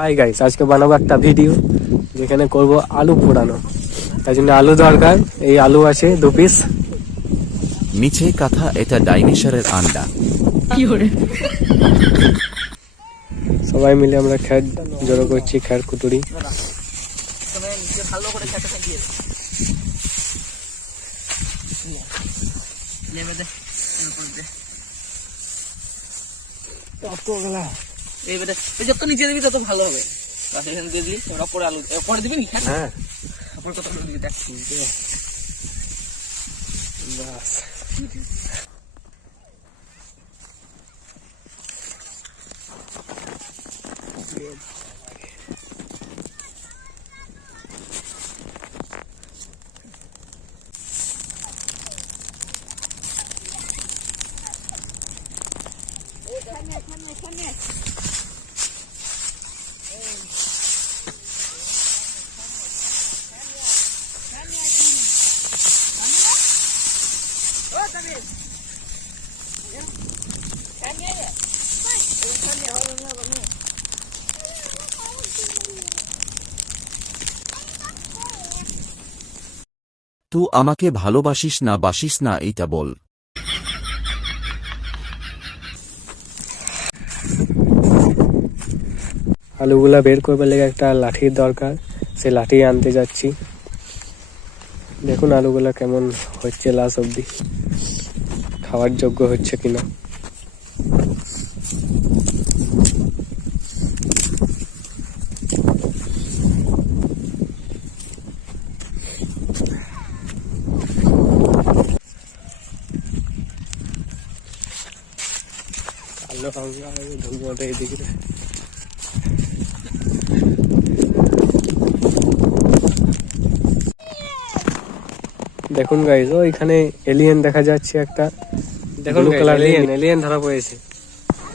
Hi guys, আজকে বানাবো একটা ভিডিও যেখানে করব আলু পোড়ানো। তাই জন্য আলু দরকার। এই আলু আছে 2 পিস। মিছে কথা, এটা ডাইনোসরের আন্ডা। সবাই মিলে আমরা খ্যার জড়ো করছি, খ্যার কুটুরি। যত নিচে দিবি তত ভালো হবে। এখানে দিয়ে দিলি, ওরা পরে আলু পরে দিবি নি? হ্যাঁ, পরে কত আলু দিবি দেখ। বাস। তুই আমাকে ভালোবাসিস না বাসিস না এইটা বল। আলুগুলা বের করবার লেগে একটা লাঠির দরকার, সে লাঠি আনতে যাচ্ছি। দেখুন আলুগুলা কেমন হচ্ছে, লাস্ট অব্দি খাওয়ার যোগ্য হচ্ছে কিনা। এদিকে দেখুন গাইস, ওইখানে এলিয়েন দেখা যাচ্ছে একটা। দেখুন এলিয়েন ধরা পড়েছে,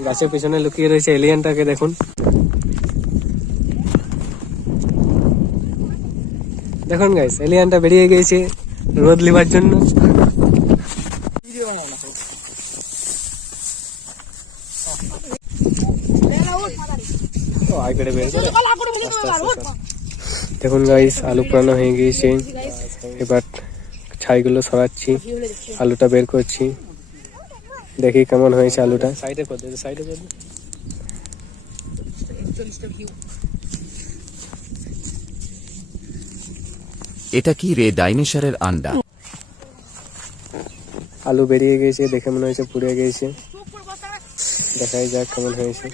গাছের পিছনে লুকিয়ে রয়েছে এলিয়েনটাকে। দেখুন দেখুন গাইস, এলিয়েনটা বেরিয়ে গিয়েছে রোদ লিবার জন্য। দেখুন গাইস, আলু পোড়ানো হয়ে গিয়েছে। এবার ছাইগুলো সরাচ্ছি, আলুটা বের করছি। দেখি কেমন হয়েছে আলুটা। সাইডে করে দে, সাইডে করে দে। এটা কি রে, ডাইনোসরের আন্ডা? আলু বেরিয়ে গেছে, দেখে মনে হয়েছে পুড়ে গেছে। দেখাই যাক কেমন হয়েছে।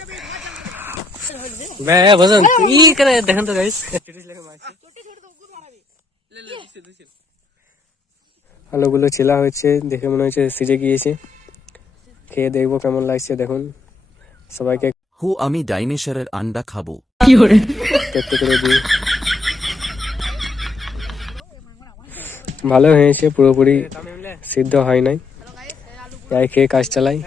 দেখেন তো গাইস, আলুগুলো ছেলা হয়েছে, দেখে মনে হয়েছে সিজে গিয়েছে। খেয়ে দেখবো কেমন লাগছে। দেখুন সবাইকে আমি ডাইনোসরের আন্ডা খাবো। একটু করে দিই। ভালো হয়েছে, পুরোপুরি সিদ্ধ হয় নাই। তাই খেয়ে কাজ চালাই।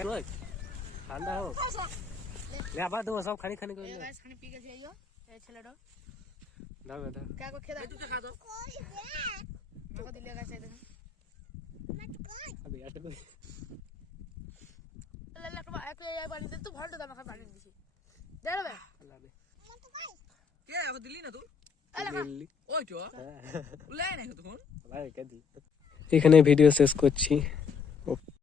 এখানে ভিডিও শেষ করছি।